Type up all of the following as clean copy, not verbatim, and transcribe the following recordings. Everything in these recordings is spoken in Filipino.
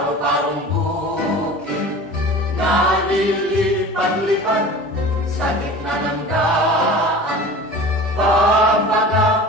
Paro-parong bukid na lilipad-lipad sa gitna ng daan.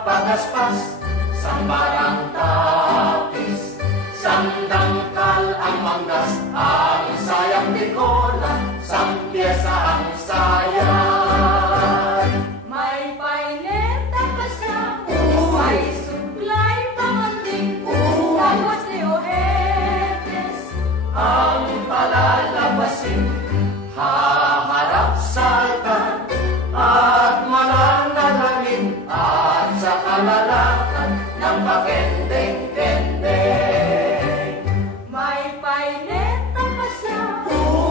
Pagaspas, sambarang tapis, sandangkal ang manggas, ang sayang bikola, sampiesa ang sayan. May paineta pa siya, may suklay pamanding, tapos ni Ojetes Ang palalabasin, haharap sa altar, at mananalangin, at sa kalalakan ng pakendeng-kendeng. may paineta pa siya,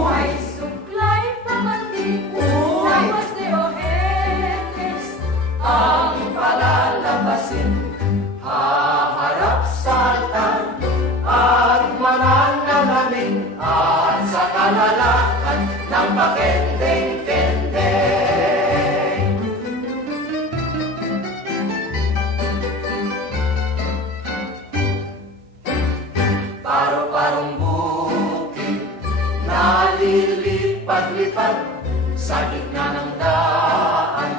may suklay pamanding, tapos ni Ojetes Ang palalabasin, haharap sa altar, at mananalangin, at sa kalalakan ng pakendeng-kendeng. Paro-parong bukid na lilipad-lipad sa gitna ng daan.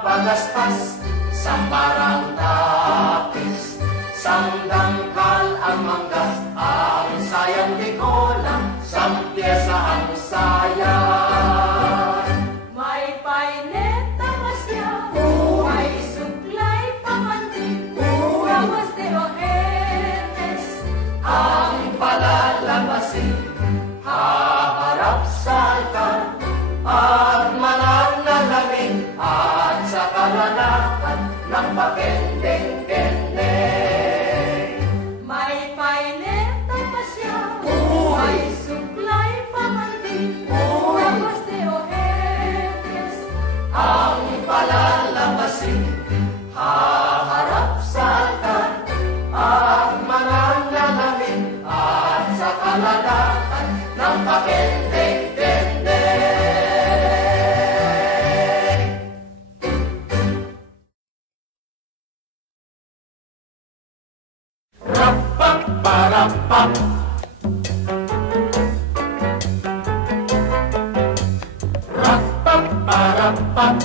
Pagaspas, sambarang tapis, sandangkal ang manggas, ang sayang bikola, sampiesa ang sayan. may paineta pa siya, may suklay pamanding, tapos ni Ojetes Ang palalabasin, haharap sa altar, at mananalangin, at sa kalalakan ng pakendeng-kendeng. may paineta pa siya, may suklay pamanding, tapos ni Ojetes Ang palalabasin, haharap sa altar, at mananalangin, at sa kalalakan ng pakendeng-kendeng. Rap-pap-parap-pap. Rap-pap-parap-pap.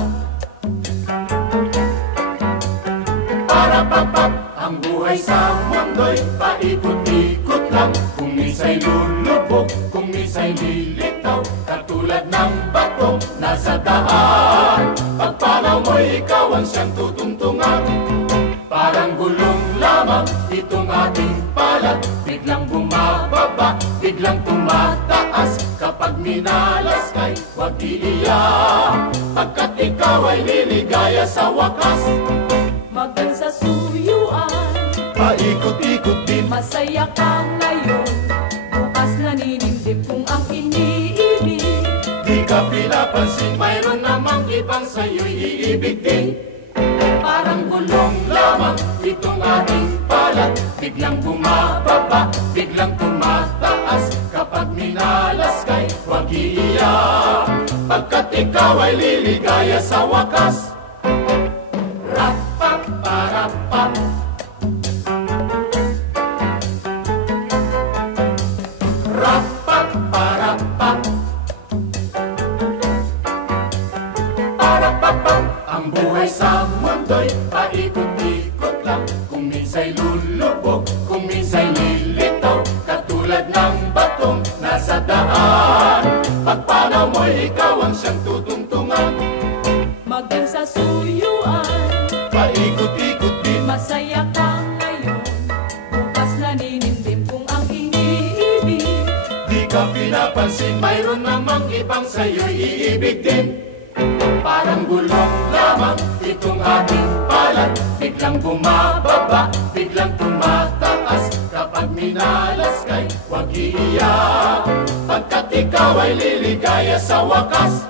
Parapapap, ang buhay sa mundo'y paikot-ikot lang. Kung isa'y lulubog, kung isa'y lilitaw, katulad ng batong nasa daan. Pagpanaw mo'y ikaw ang siyang tutungtungan. Parang gulong lamang itong ating palad, biglang bumababa, biglang tumataas. Kapag minalas kay huwag iiyak, pagkat ikaw ay liligaya sa wakas. Magan sa suyuan, Paikot-ikot din, masaya ka ngayon, bukas naninimdim kung ang iniibig. di ka pinapansin, mayroon namang ibang sa'yo'y iibig din. Parang gulong lamang itong ating palad, biglang bumababa, biglang tumataas. Kapag minalas kay huwag iiyak, pagkat ikaw ay liligaya sa wakas. Rap-pap-parap-pap. Rap-pap-parap-pap. Parapapap, ang buhay sa mundo'y paikot-ikot lang. Kung minsa'y lulubog, kung minsa'y lilitaw, katulad ng batong nasa daan. Pagpanaw mo'y ikaw ang siyang tutungtungan. Magan sa suyuan, Paikot-ikot din, masaya ka ngayon, bukas naninimdim kung ang iniibig. di ka pinapansin, mayroon namang ibang sa'yo'y iibig din. Parang gulong lamang itong ating palad, biglang bumababa, biglang tumataas. Kapag minalas kay huwag iiyak, pagkat ikaw ay liligaya sa wakas.